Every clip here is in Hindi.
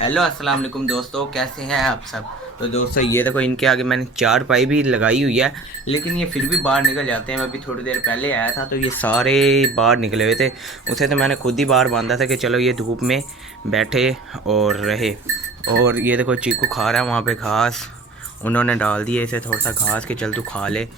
हेलो अस्सलाम वालेकुम दोस्तों, कैसे हैं आप सब। तो दोस्तों ये देखो, इनके आगे मैंने चार पाई भी लगाई हुई है, लेकिन ये फिर भी बाहर निकल जाते हैं। मैं अभी थोड़ी देर पहले आया था तो ये सारे बाहर निकले हुए थे। उसे तो मैंने खुद ही बाहर बांधा था कि चलो ये धूप में बैठे और रहे। और ये देखो चीकू खा रहा है वहाँ पे घास, उन्होंने डाल दिया इसे थोड़ा सा घास के, चल तू खा ले।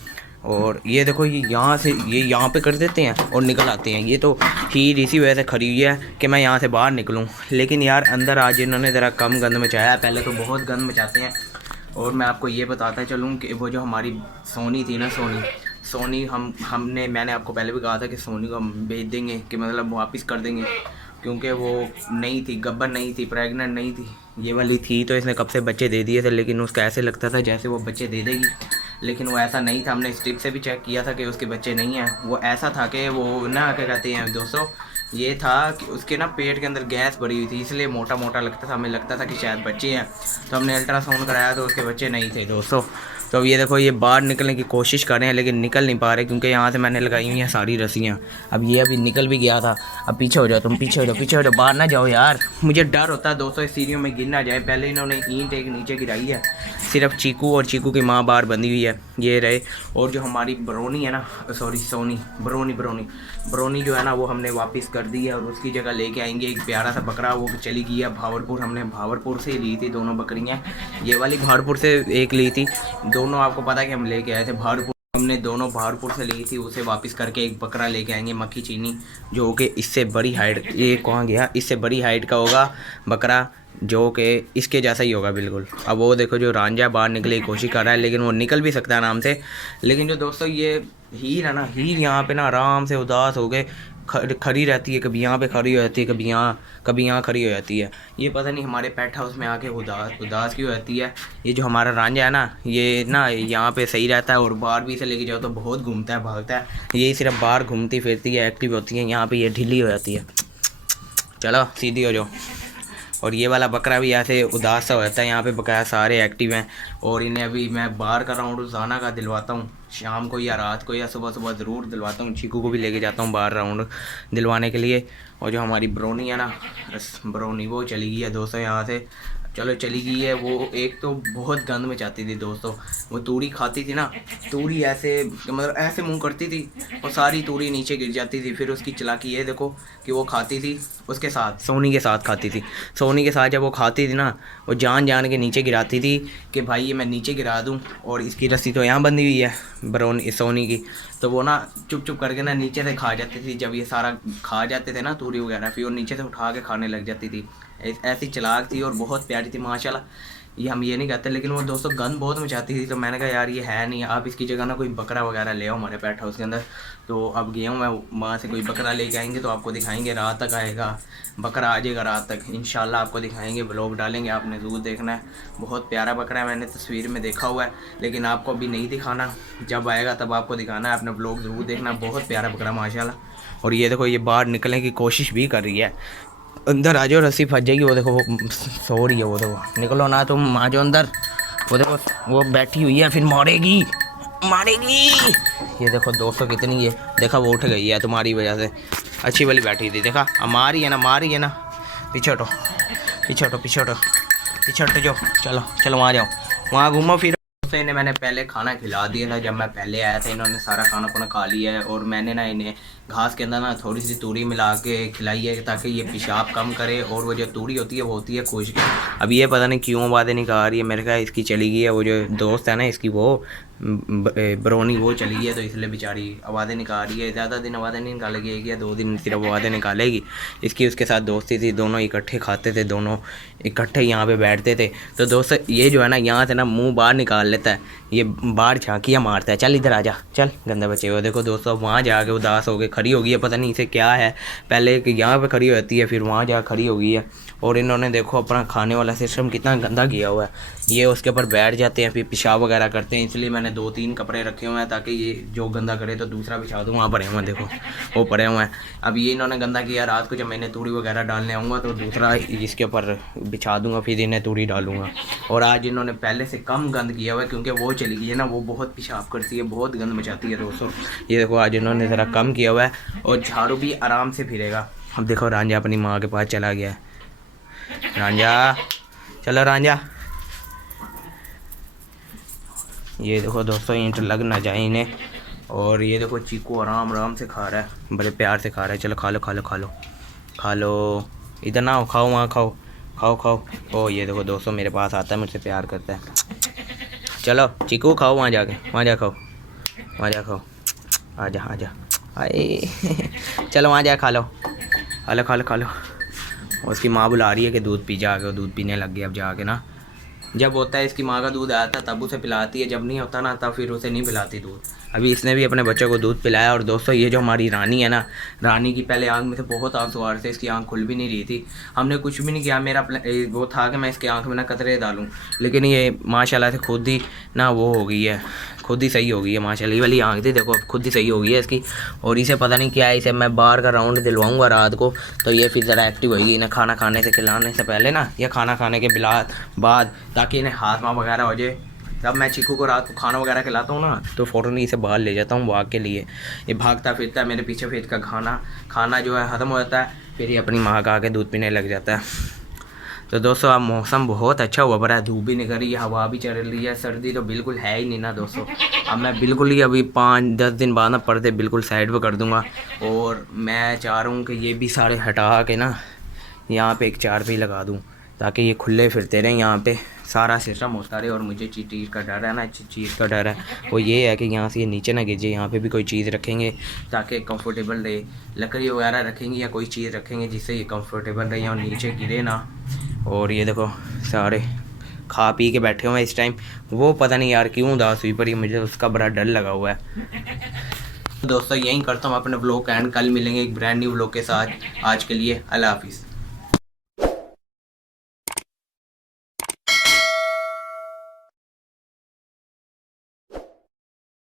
और ये देखो ये यहाँ से ये यहाँ पे कर देते हैं और निकल आते हैं। ये तो हीर इसी वजह से खड़ी हुई है कि मैं यहाँ से बाहर निकलूँ, लेकिन यार अंदर आज इन्होंने ज़रा कम गंद मचाया है, पहले तो बहुत गंद मचाते हैं। और मैं आपको ये बताता चलूँ कि वो जो हमारी सोनी थी ना, सोनी हमने मैंने आपको पहले भी कहा था कि सोनी को हम भेज देंगे, कि मतलब वापस कर देंगे, क्योंकि वो नहीं थी, गब्बर नहीं थी, प्रेग्नेंट नहीं थी। ये वाली थी तो इसने कब से बच्चे दे दिए थे, लेकिन उसका ऐसे लगता था जैसे वो बच्चे दे देगी, लेकिन वो ऐसा नहीं था। हमने स्ट्रिप से भी चेक किया था कि उसके बच्चे नहीं हैं। वो ऐसा था कि वो ना क्या कहते हैं दोस्तों, ये था कि उसके ना पेट के अंदर गैस भरी हुई थी, इसलिए मोटा मोटा लगता था, हमें लगता था कि शायद बच्चे हैं। तो हमने अल्ट्रासाउंड कराया तो उसके बच्चे नहीं थे दोस्तों। तो अब ये देखो ये बाहर निकलने की कोशिश कर रहे हैं, लेकिन निकल नहीं पा रहे, क्योंकि यहाँ से मैंने लगाई हुई हैं सारी रस्सियाँ। अब ये अभी निकल भी गया था। अब पीछे हो जाओ तुम, पीछे हो जाओ, पीछे हो जाओ, बाहर ना जाओ यार। मुझे डर होता है दोस्तों इस सीढ़ियों में गिर ना जाए। पहले इन्होंने ईंट एक नीचे गिराई है, सिर्फ चीकू और चीकू की माँ बाहर बंधी हुई है, ये रहे। और जो हमारी ब्रोनी है ना, सॉरी सोनी, ब्रोनी जो है ना, वो हमने वापस कर दी है और उसकी जगह लेके आएंगे एक प्यारा सा बकरा। वो चली गई है भावरपुर, हमने भावरपुर से ही ली थी दोनों बकरियाँ। ये वाली भावरपुर से एक ली थी, दोनों आपको पता है कि हम लेके आए थे भावरपुर। हमने दोनों भावरपुर से ली थी, उसे वापस करके एक बकरा लेके आएंगे मक्खी चीनी, जो कि इससे बड़ी हाइट, ये कहाँ गया, इससे बड़ी हाइट का होगा बकरा, जो कि इसके जैसा ही होगा बिल्कुल। अब वो देखो जो रांझा बाहर निकलने की कोशिश कर रहा है, लेकिन वो निकल भी सकता है आराम से। लेकिन जो दोस्तों ये हीर है ना, हीर यहाँ पे ना आराम से उदास हो गए खड़ी रहती है, कभी यहाँ पे खड़ी हो जाती है, कभी यहाँ खड़ी हो जाती है। ये पता नहीं हमारे पेट हाउस में आके उदास क्यों रहती है। ये जो हमारा रांझा है ना, ये ना यहाँ पे सही रहता है, और बाहर भी इसे लेके जाओ तो बहुत घूमता है, भागता है। ये सिर्फ बाहर घूमती फिरती है, एक्टिव होती है। यहाँ पे ये ढीली हो जाती है, चलो सीधी हो जाओ। और ये वाला बकरा भी ऐसे उदास सा हो जाता है। यहाँ पे बकाया सारे एक्टिव हैं, और इन्हें अभी मैं बाहर का राउंड रोज़ाना का दिलवाता हूँ, शाम को या रात को या सुबह सुबह ज़रूर दिलवाता हूँ। चीकू को भी लेके जाता हूँ बाहर राउंड दिलवाने के लिए। और जो हमारी ब्रोनी है ना, ब्रोनी, वो चली गई है दोस्तों यहाँ से, चलो चली गई है। वो एक तो बहुत गंद में जाती थी दोस्तों, वो तूड़ी खाती थी ना, तूड़ी ऐसे मतलब ऐसे मुंह करती थी और सारी तूड़ी नीचे गिर जाती थी। फिर उसकी चालाकी ये देखो कि वो खाती थी उसके साथ, सोनी के साथ खाती थी। सोनी के साथ जब वो खाती थी ना, वो जान जान के नीचे गिराती थी कि भाई ये मैं नीचे गिरा दूं, और इसकी रस्सी तो यहाँ बंधी हुई है ब्रोनी सोनी की। तो वो ना चुप चुप करके ना नीचे से खा जाती थी। जब ये सारा खा जाते थे ना तूड़ी वगैरह, फिर वो नीचे से उठा के खाने लग जाती थी। ऐसी चालाक थी और बहुत प्यारी थी माशाल्लाह। ये हम ये नहीं कहते, लेकिन वो दोस्तों गंद बहुत मचाती थी। तो मैंने कहा यार ये है नहीं, आप इसकी जगह ना कोई बकरा वगैरह ले आओ हमारे पेट हाउस के अंदर। तो अब गया हूँ मैं, वहाँ से कोई बकरा लेके आएंगे तो आपको दिखाएंगे। रात तक आएगा बकरा, आ जाएगा रात तक इंशाल्लाह, आपको दिखाएंगे, ब्लॉग डालेंगे, आपने ज़रूर देखना है। बहुत प्यारा बकरा है, मैंने तस्वीर में देखा हुआ है, लेकिन आपको अभी नहीं दिखाना, जब आएगा तब आपको दिखाना है। अपना ब्लॉग ज़रूर देखना, बहुत प्यारा बकरा माशाल्लाह। और ये देखो ये बाहर निकलने की कोशिश भी कर रही है। अंदर आ जाओ, रस्सी फंस जाएगी। वो देखो वो सो रही है, वो देखो, निकलो ना तुम, आ जाओ अंदर। वो देखो वो बैठी हुई है, फिर मारेगी मारेगी। ये देखो दोस्तों कितनी है, देखा वो उठ गई है तुम्हारी वजह से, अच्छी वाली बैठी थी, देखा अब मारी है ना, मारी है ना। पीछे हटो, पीछे हटो, पीछे हटो, पीछे हटो जाओ, चलो चलो वहाँ जाओ, वहाँ घूमो फिर। तो इन्हें मैंने पहले खाना खिला दिया था, जब मैं पहले आया था इन्होंने सारा खाना खुना खा लिया है। और मैंने ना इन्हें घास के अंदर ना थोड़ी सी तूड़ी मिला के खिलाई है, ताकि ये पेशाब कम करे। और वो जो तूड़ी होती है वो होती है खुश्क। अब ये पता नहीं क्यों आवाज़ें निकाल रही है, मेरे ख्याल इसकी चली गई है, वो जो दोस्त है ना इसकी, वो ब्रोनी, वो चली गई है, तो इसलिए बेचारी आवाज़ें निकाल रही है। ज़्यादा दिन आवाज़ें नहीं निकालेगी, एक या दो दिन सिर्फ आवाज़ें निकालेगी। इसकी उसके साथ दोस्ती थी, दोनों इकट्ठे खाते थे, दोनों इकट्ठे यहाँ पे बैठते थे। तो दोस्त ये जो है ना, यहाँ से ना मुंह बाहर निकाल लेता है, ये बाहर झांकियाँ मारता है। चल इधर आ जा, चल गंदे बच्चे हो। देखो दोस्तों वहाँ जाके उदास हो गए, खड़ी हो गई है, पता नहीं इसे क्या है। पहले यहाँ पे खड़ी हो जाती है, फिर वहाँ जा खड़ी हो गई है। और इन्होंने देखो अपना खाने वाला सिस्टम कितना गंदा किया हुआ है। ये उसके ऊपर बैठ जाते हैं, फिर पेशाब वगैरह करते हैं। इसलिए मैंने 2-3 कपड़े रखे हुए हैं, ताकि ये जो गंदा करे तो दूसरा बिछा दूँ। वहाँ पड़े हुए हैं, देखो वो पड़े हुए हैं। अब ये इन्होंने गंदा किया, रात को जब मैंने तूड़ी वगैरह डालने आऊँगा तो दूसरा इसके ऊपर बिछा दूँगा, फिर इन्हें तूड़ी डालूँगा। और आज इन्होंने पहले से कम गंद किया हुआ है, क्योंकि वो चली गई है ना, वो बहुत पेशाब करती है, बहुत गंद मचाती है दोस्तों। ये देखो आज इन्होंने ज़रा कम किया हुआ है, और झाड़ू भी आराम से फिरेगा। अब देखो रांझा अपनी माँ के पास चला गया है, रांझा चलो रांझा। ये देखो दोस्तों ईंट लग ना जाए इन्हें। और ये देखो चीकू आराम आराम से खा रहा है, बड़े प्यार से खा रहा है। चलो खा लो खा लो खा लो खा लो, इधर ना आओ, खाओ वहाँ खाओ खाओ खाओ। ओ ये देखो दोस्तों मेरे पास आता है, मुझसे प्यार करता है। चलो चीकू खाओ, वहाँ जाके वहाँ जा खाओ, वहाँ जा खाओ। आजा आजा आए चलो वहाँ जा खा लो खा लो खा लो खा लो। और उसकी माँ बुला रही है कि दूध पी जाके, वो दूध पीने लग गया अब जाके ना। जब होता है इसकी माँ का दूध आता है तब उसे पिलाती है, जब नहीं होता ना तब फिर उसे नहीं पिलाती दूध। अभी इसने भी अपने बच्चों को दूध पिलाया। और दोस्तों ये जो हमारी रानी है ना, रानी की पहले आंख में से बहुत आंसू आ रहे थे, इसकी आंख खुल भी नहीं रही थी। हमने कुछ भी नहीं किया, मेरा वो था कि मैं इसकी आंख में ना कतरे डालूँ, लेकिन ये माशाल्लाह से खुद ही ना वो हो गई है, खुद ही सही हो गई है माशाल्लाह। ये वाली आंख थी देखो, अब खुद ही सही हो गई है इसकी। और इसे पता नहीं क्या है, इसे मैं बाहर का राउंड दिलवाऊंगा रात को, तो ये फिर ज़रा एक्टिव होगी ना, खाना खाने से खिलाने से पहले ना, या खाना खाने के बाद, ताकि इन्हें हाथ वहाँ वगैरह हो जाए। जब मैं चीकू को रात को खाना वगैरह खिलाता हूँ ना, तो फ़ौरन इसे बाहर ले जाता हूँ वॉक के लिए। ये भागता फिरता है मेरे पीछे, फिर इसका खाना जो है ख़त्म हो जाता है, फिर ये अपनी माँ का आके दूध पीने लग जाता है। तो दोस्तों अब मौसम बहुत अच्छा हुआ पड़ा है, धूप भी निकल रही है, हवा भी चल रही है, सर्दी तो बिल्कुल है ही नहीं ना दोस्तों। अब मैं बिल्कुल ही अभी 5-10 दिन बाद ना पर्दे बिल्कुल साइड पे कर दूंगा। और मैं चाह रहा हूँ कि ये भी सारे हटा के ना यहाँ पे एक चारपाई लगा दूँ, ताकि ये खुले फिरते रहें, यहाँ पे सारा सिस्टम होता रहे। और मुझे चीज़ का डर है ना, चीज़ का डर है वो ये है कि यहाँ से ये नीचे ना गिर जाए। यहाँ पे भी कोई चीज़ रखेंगे ताकि कंफर्टेबल रहे, लकड़ी वगैरह रखेंगे या कोई चीज़ रखेंगे जिससे ये कंफर्टेबल रहे और नीचे गिरे ना। और ये देखो सारे खा पी के बैठे हुए हैं इस टाइम, वो पता नहीं यार क्यों उदास हुई, पर ये मुझे उसका बड़ा डर लगा हुआ है। दोस्तों यहीं करता हूँ अपने व्लॉग का एंड, कल मिलेंगे एक ब्रांड न्यू व्लॉग के साथ। आज के लिए अल्लाह हाफिज़।